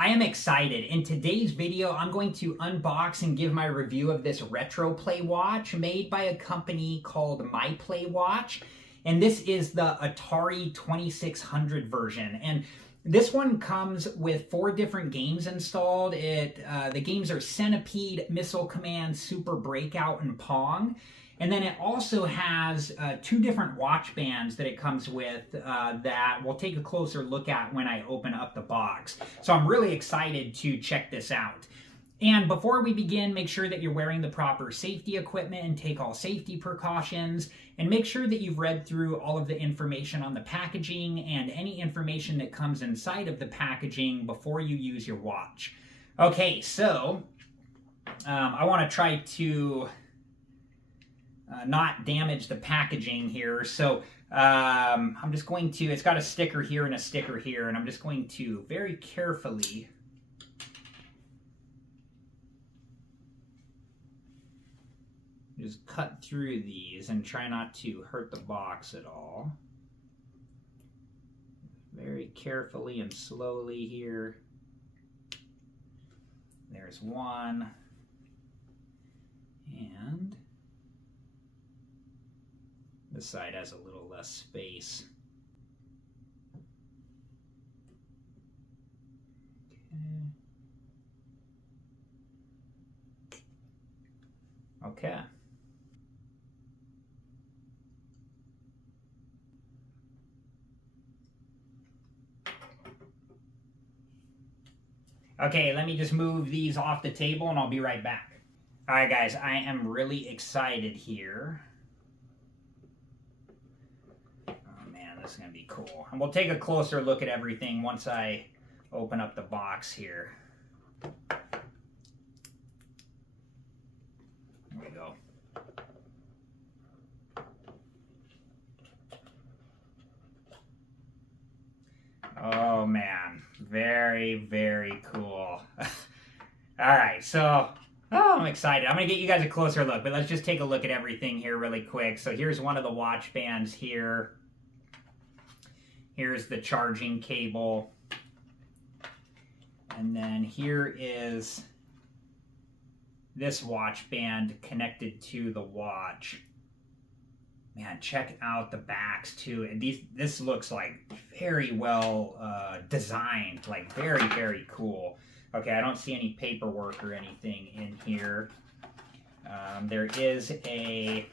I am excited. In today's video, I'm going to unbox and give my review of this retro play watch made by a company called My Play Watch. And this is the Atari 2600 version. And this one comes with 4 different games installed. The games are Centipede, Missile Command, Super Breakout, and Pong. And then it also has 2 different watch bands that it comes with that we'll take a closer look at when I open up the box. So I'm really excited to check this out. And before we begin, make sure that you're wearing the proper safety equipment and take all safety precautions. And make sure that you've read through all of the information on the packaging and any information that comes inside of the packaging before you use your watch. Okay, so I want to try to not damage the packaging here. So I'm just going to, it's got a sticker here and a sticker here, and I'm just going to very carefully just cut through these and try not to hurt the box at all. Very carefully and slowly here. There's one. And this side has a little less space. Okay. Okay, let me just move these off the table and I'll be right back. All right, guys, I am really excited here. Oh man, this is gonna be cool. And we'll take a closer look at everything once I open up the box here. There we go. Oh man, very, very cool. All right, so, I'm excited. I'm gonna get you guys a closer look, but let's just take a look at everything here really quick. So here's one of the watch bands here. Here's the charging cable. And then here is this watch band connected to the watch. Man, check out the backs too. And this looks like very well designed, like very, very cool. Okay, I don't see any paperwork or anything in here. There is a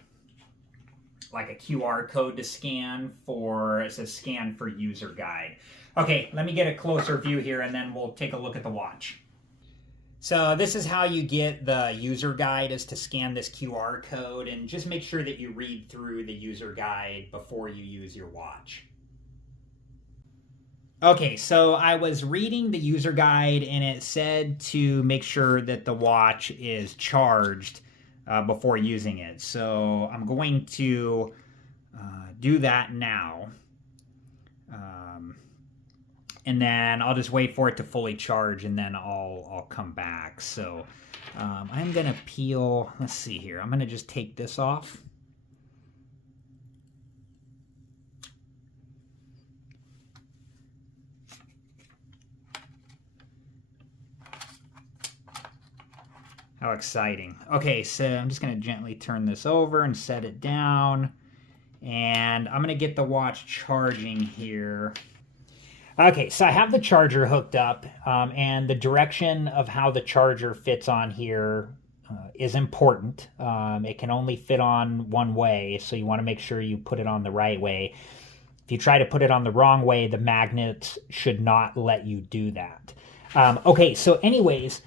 QR code to scan for, it says scan for user guide. Okay, let me get a closer view here and then we'll take a look at the watch. So this is how you get the user guide, is to scan this QR code, and just make sure that you read through the user guide before you use your watch. Okay, so I was reading the user guide and it said to make sure that the watch is charged before using it. So I'm going to do that now. And then I'll just wait for it to fully charge and then I'll come back. So I'm gonna peel, let's see here. I'm gonna just take this off. How exciting. Okay, so I'm just gonna gently turn this over and set it down. And I'm gonna get the watch charging here. Okay, so I have the charger hooked up, and the direction of how the charger fits on here is important. It can only fit on one way, so you want to make sure you put it on the right way. If you try to put it on the wrong way, the magnets should not let you do that. Okay, so anyways,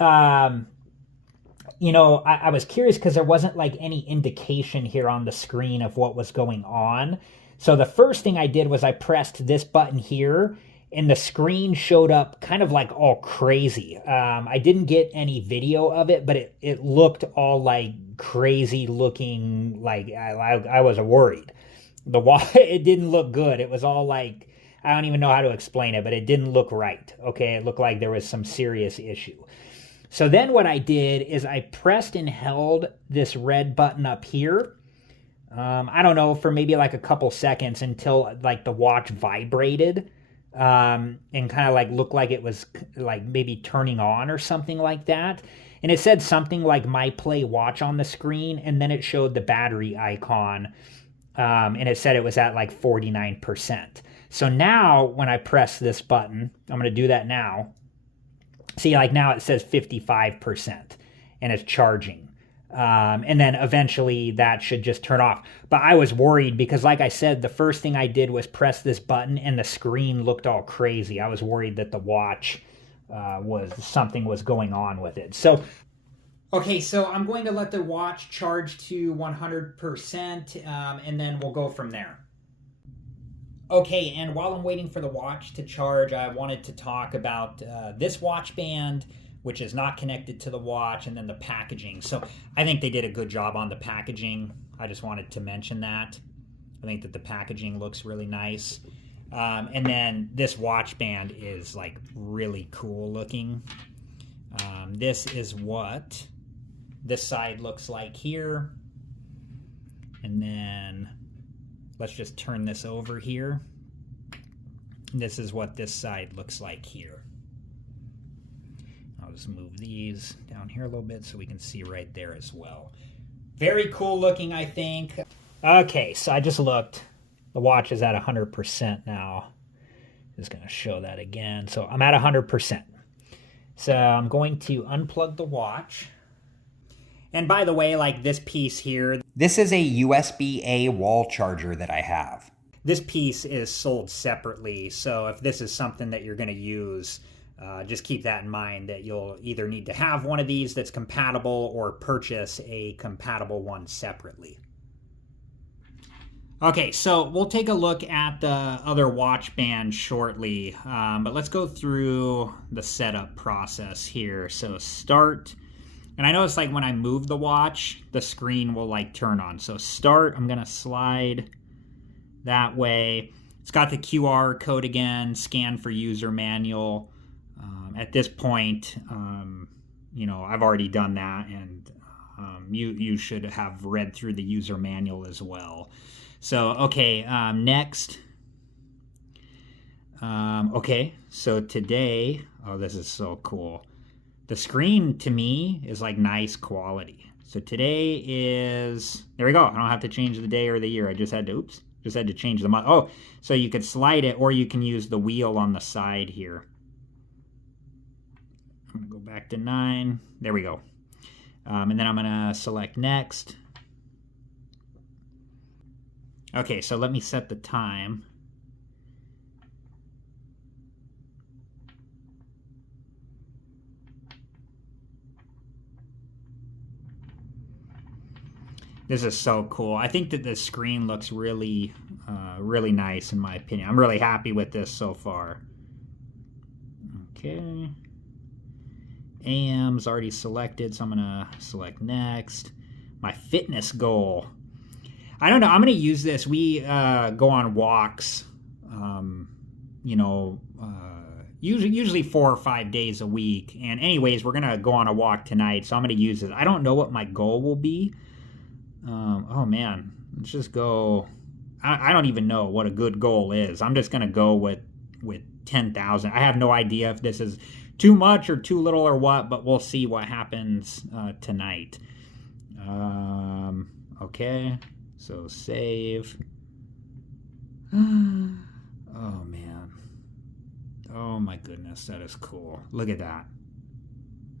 you know, I was curious because there wasn't like any indication here on the screen of what was going on. So the first thing I did was I pressed this button here and the screen showed up kind of like all crazy. I didn't get any video of it, but it looked all like crazy looking, like I was worried. It didn't look good. It was all like, I don't even know how to explain it, but it didn't look right. Okay, it looked like there was some serious issue. So then what I did is I pressed and held this red button up here. I don't know, for maybe like a couple seconds until like the watch vibrated. and kind of like looked like it was like maybe turning on or something like that. And it said something like My Play Watch on the screen, and then it showed the battery icon, and it said it was at like 49%. So now when I press this button, I'm going to do that now. See, like now it says 55% and it's charging. And then eventually that should just turn off. But I was worried because, like I said, the first thing I did was press this button and the screen looked all crazy. I was worried that the watch something was going on with it. So, okay, so I'm going to let the watch charge to 100%, and then we'll go from there. Okay, and while I'm waiting for the watch to charge, I wanted to talk about this watch band, which is not connected to the watch, and then the packaging. So I think they did a good job on the packaging. I just wanted to mention that. I think that the packaging looks really nice. And then this watch band is like really cool looking. This is what this side looks like here. And then let's just turn this over here. This is what this side looks like here. I'll just move these down here a little bit so we can see right there as well. Very cool looking, I think. Okay, so I just looked. The watch is at 100% now. Just going to show that again. So I'm at 100%. So I'm going to unplug the watch. And by the way, like this piece here, this is a USB-A wall charger that I have. This piece is sold separately, so if this is something that you're going to use, just keep that in mind, that you'll either need to have one of these that's compatible or purchase a compatible one separately. Okay, so we'll take a look at the other watch band shortly, but let's go through the setup process here. So start. And I notice like when I move the watch, the screen will like turn on. So start, I'm gonna slide that way. It's got the QR code again, scan for user manual. At this point, you know, I've already done that, and you should have read through the user manual as well. So, okay, next. Okay, so today, oh, this is so cool. The screen, to me, is like nice quality. So today is, there we go. I don't have to change the day or the year. I just had to, just had to change the month. Oh, so you could slide it, or you can use the wheel on the side here. I'm gonna go back to 9. There we go. And then I'm gonna select next. Okay, so let me set the time. This is so cool. I think that the screen looks really, really nice in my opinion. I'm really happy with this so far. Okay. AM's already selected, so I'm gonna select next. My fitness goal. I don't know. I'm gonna use this. We go on walks. You know, usually 4 or 5 days a week. And anyways, we're gonna go on a walk tonight, so I'm gonna use this. I don't know what my goal will be. Oh man, let's just go. I don't even know what a good goal is. I'm just gonna go with 10,000. I have no idea if this is too much or too little or what, but we'll see what happens tonight. Okay, so save. Oh man. Oh my goodness, that is cool. Look at that.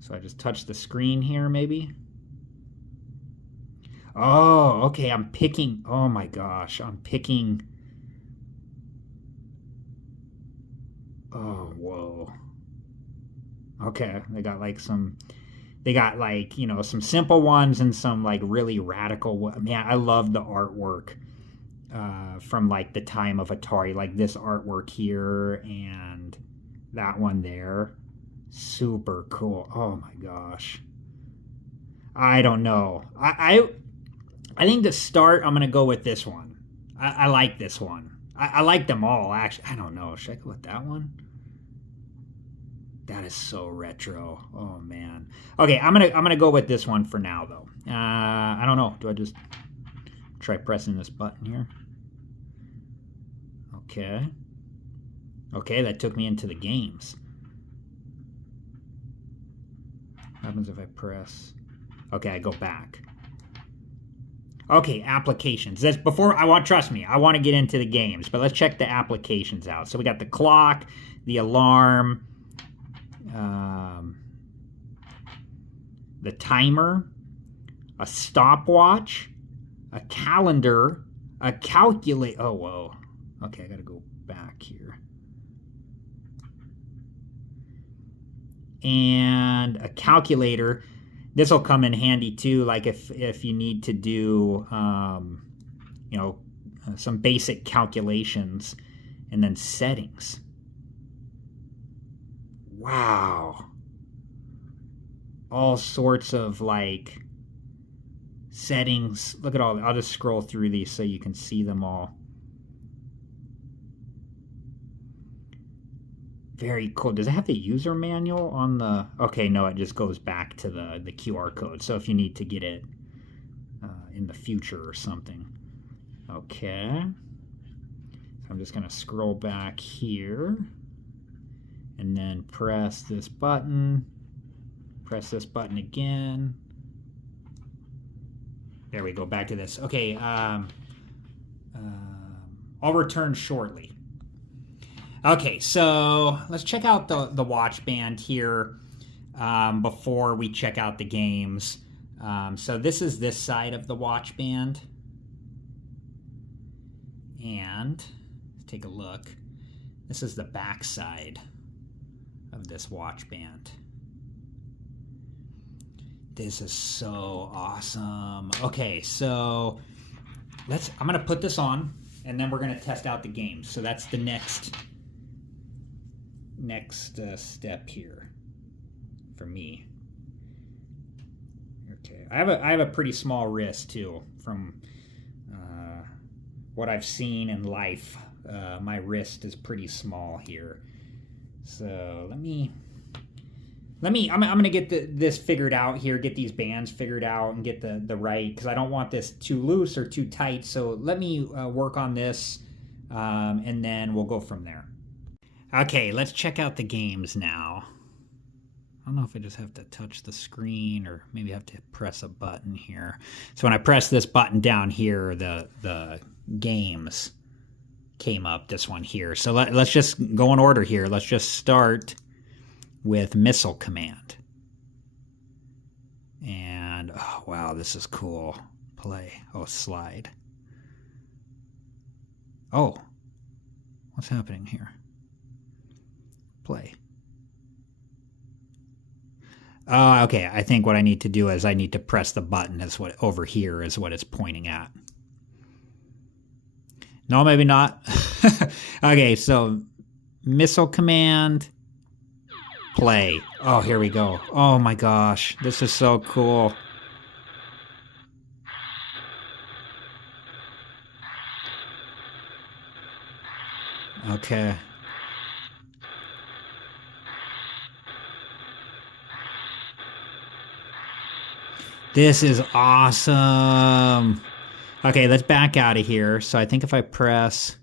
So I just touch the screen here maybe. Oh, okay, I'm picking, oh my gosh, I'm picking. Oh, whoa. Okay, they got like you know, some simple ones and some like really radical. Man, I love the artwork from like the time of Atari, like this artwork here and that one there. Super cool. Oh my gosh. I don't know. I think to start, I'm going to go with this one. I like this one. I like them all, actually. I don't know. Should I go with that one? That is so retro. Oh, man. Okay, I'm gonna go with this one for now, though. I don't know. Do I just try pressing this button here? Okay. Okay, that took me into the games. What happens if I press? Okay, I go back. Okay, applications. That's before trust me, I want to get into the games, but let's check the applications out. So we got the clock, the alarm, the timer, a stopwatch, a calendar, a calculator. Oh, whoa. Okay, I gotta go back here. And a calculator. This will come in handy too, like if you need to do, some basic calculations. And then settings. Wow. All sorts of like settings. Look at all. I'll just scroll through these so you can see them all. Very cool. Does it have the user manual on the... Okay, no, it just goes back to the QR code. So if you need to get it in the future or something. Okay. So I'm just going to scroll back here. And then press this button. Press this button again. There we go, back to this. Okay, I'll return shortly. Okay, so let's check out the watch band here before we check out the games. So this is this side of the watch band. And let's take a look. This is the back side of this watch band. This is so awesome. Okay, so I'm gonna put this on and then we're gonna test out the games. So that's the next step here for me. Okay, I have a pretty small wrist too from what I've seen in life. My wrist is pretty small here. So I'm gonna get this figured out here, get these bands figured out and get the right, because I don't want this too loose or too tight. So let me work on this and then we'll go from there. Okay, let's check out the games now. I don't know if I just have to touch the screen or maybe I have to press a button here. So when I press this button down here, the games came up, this one here. So let's just go in order here. Let's just start with Missile Command. And, oh, wow, this is cool. Play. Oh, slide. Oh, what's happening here? Play. Oh, okay. I think what I need to do is I need to press the button. Is what over here is what it's pointing at. No, maybe not. Okay, so Missile Command. Play. Oh, here we go. Oh my gosh, this is so cool. Okay. This is awesome. Okay, let's back out of here. So I think if I press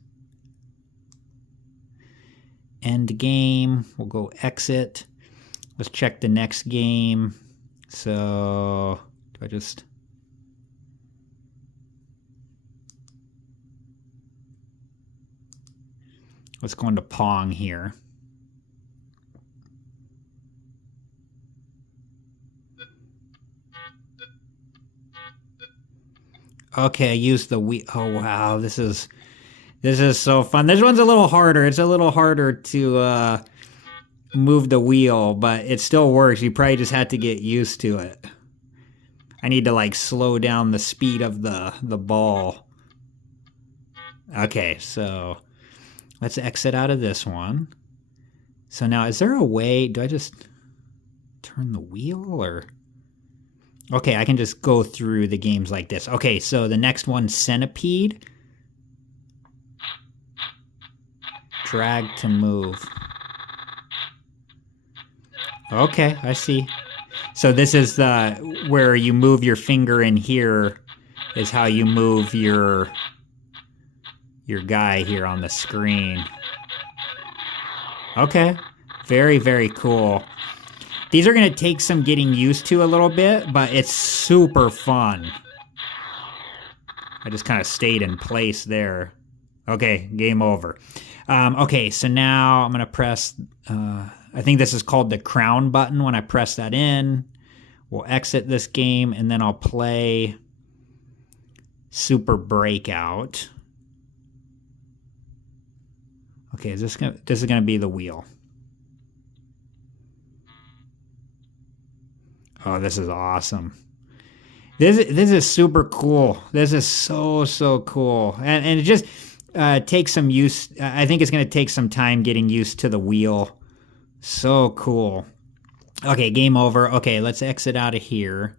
end game, we'll go exit. Let's check the next game. So do I just... Let's go into Pong here. Okay, use the Wii. Oh wow, this is so fun. This one's a little harder. It's a little harder to move the wheel, but it still works. You probably just had to get used to it. I need to like slow down the speed of the ball. Okay, so let's exit out of this one. So now, is there a way? Do I just turn the wheel or? Okay, I can just go through the games like this. Okay, so the next one, Centipede. Drag to move. Okay, I see. So this is where you move your finger in here is how you move your guy here on the screen. Okay. Very, very cool. These are going to take some getting used to a little bit, but it's super fun. I just kind of stayed in place there. Okay, game over. Okay, so now I'm going to press, I think this is called the crown button. When I press that in, we'll exit this game, and then I'll play Super Breakout. Okay, this is going to be the wheel. Oh, this is awesome. This is super cool. This is so cool. And it just takes some use. I think it's going to take some time getting used to the wheel. So cool. Okay, game over. Okay, let's exit out of here.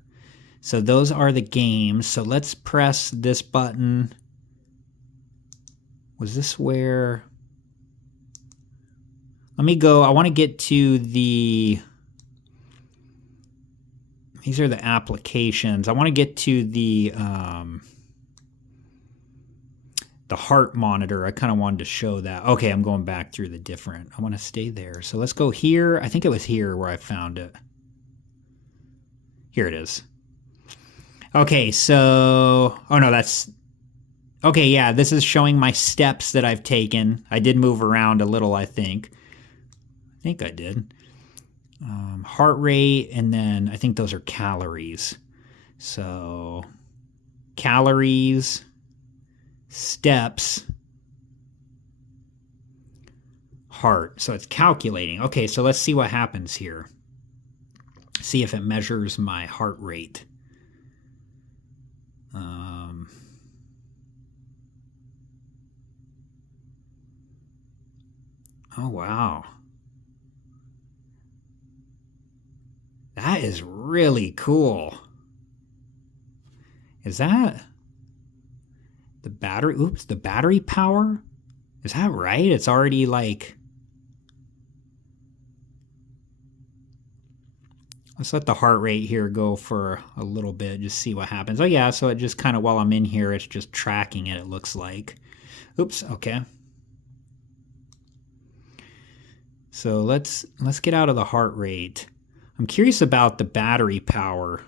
So those are the games. So let's press this button. Was this where... Let me go. I want to get to the... These are the applications. I want to get to the heart monitor. I kind of wanted to show that. Okay, I'm going back through the different. I want to stay there. So let's go here. I think it was here where I found it. Here it is. Okay, so... Oh, no, that's... Okay, yeah, this is showing my steps that I've taken. I did move around a little, I think. I think I did. Heart rate, and then I think those are calories. So calories, steps, heart. So it's calculating. Okay, so let's see what happens here. See if it measures my heart rate. Oh, wow. That is really cool. Is that the battery? Oops, the battery power? Is that right? It's already like... Let's let the heart rate here go for a little bit, just see what happens. Oh yeah, so it just kind of, while I'm in here, it's just tracking it, it looks like. Oops, okay. So let's get out of the heart rate. I'm curious about the battery power.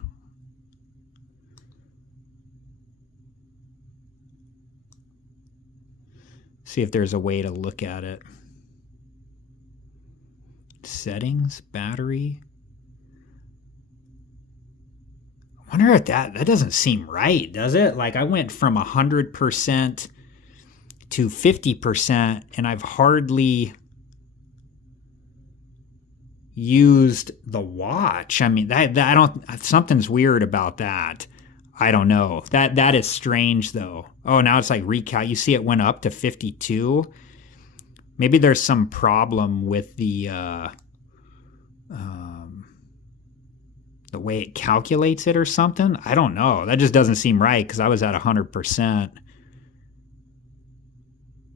See if there's a way to look at it. Settings, battery. I wonder if that doesn't seem right, does it? Like I went from 100% to 50% and I've hardly used the watch. I mean, that I don't, something's weird about that. I don't know. That is strange though. Oh, now it's like recal. You see it went up to 52. Maybe there's some problem with the way it calculates it or something. I don't know. That just doesn't seem right because I was at 100%.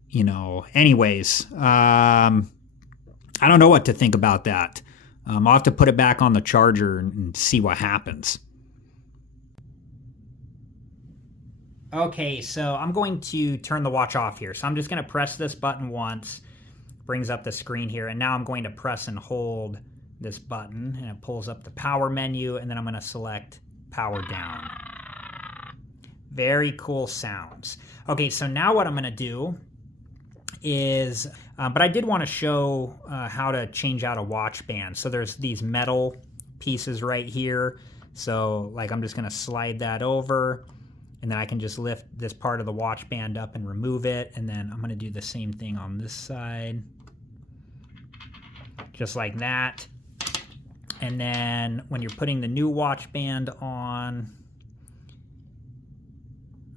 You know, anyways, I don't know what to think about that. I'll have to put it back on the charger and see what happens. Okay, so I'm going to turn the watch off here. So I'm just going to press this button once, brings up the screen here, and now I'm going to press and hold this button, and it pulls up the power menu, and then I'm going to select power down. Very cool sounds. Okay, so now what I'm going to do is, but I did want to show how to change out a watch band. So there's these metal pieces right here. So like I'm just going to slide that over, and then I can just lift this part of the watch band up and remove it. And then I'm going to do the same thing on this side. Just like that. And then when you're putting the new watch band on,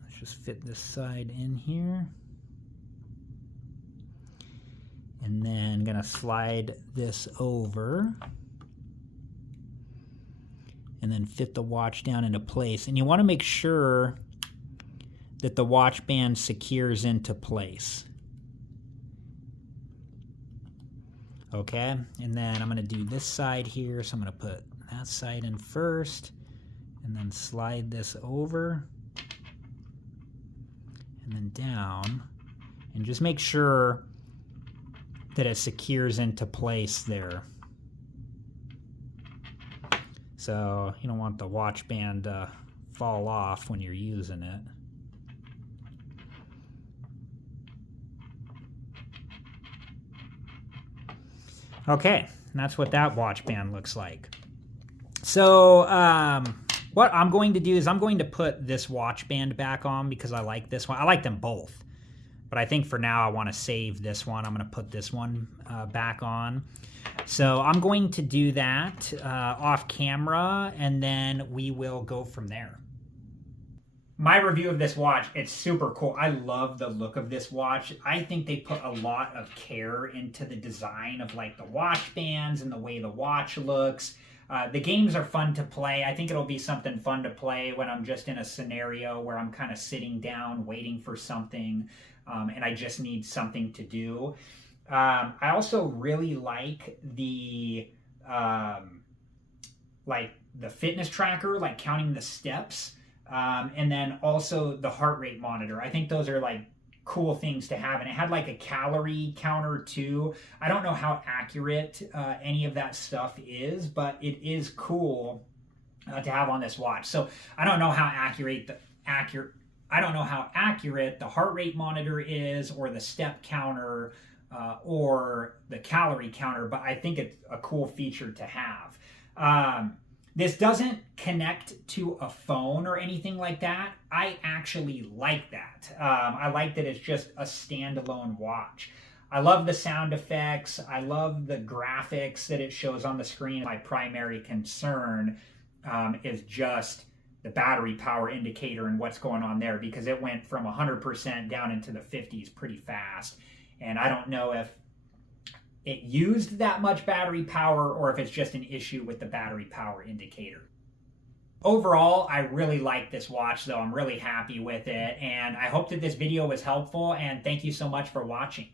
let's just fit this side in here. And then I'm going to slide this over and then fit the watch down into place. And you want to make sure that the watch band secures into place. Okay, and then I'm going to do this side here. So I'm going to put that side in first and then slide this over and then down. And just make sure that it secures into place there. So you don't want the watch band to fall off when you're using it. Okay, that's what that watch band looks like. So what I'm going to do is I'm going to put this watch band back on because I like this one. I like them both, but I think for now I want to save this one. I'm going to put this one back on. So I'm going to do that off camera, and then we will go from there. My review of this watch, it's super cool. I love the look of this watch. I think they put a lot of care into the design of like the watch bands and the way the watch looks. The games are fun to play. I think it'll be something fun to play when I'm just in a scenario where I'm kind of sitting down waiting for something and I just need something to do. I also really like the fitness tracker, like counting the steps. And then also the heart rate monitor. I think those are like cool things to have. And it had like a calorie counter too. I don't know how accurate any of that stuff is, but it is cool to have on this watch. So I don't know how accurate the heart rate monitor is, or the step counter, or the calorie counter, but I think it's a cool feature to have. This doesn't connect to a phone or anything like that. I actually like that. I like that it's just a standalone watch. I love the sound effects. I love the graphics that it shows on the screen. My primary concern is just the battery power indicator and what's going on there, because it went from 100% down into the 50s pretty fast. And I don't know if it used that much battery power or if it's just an issue with the battery power indicator. Overall, I really like this watch though. I'm really happy with it, and I hope that this video was helpful, and thank you so much for watching.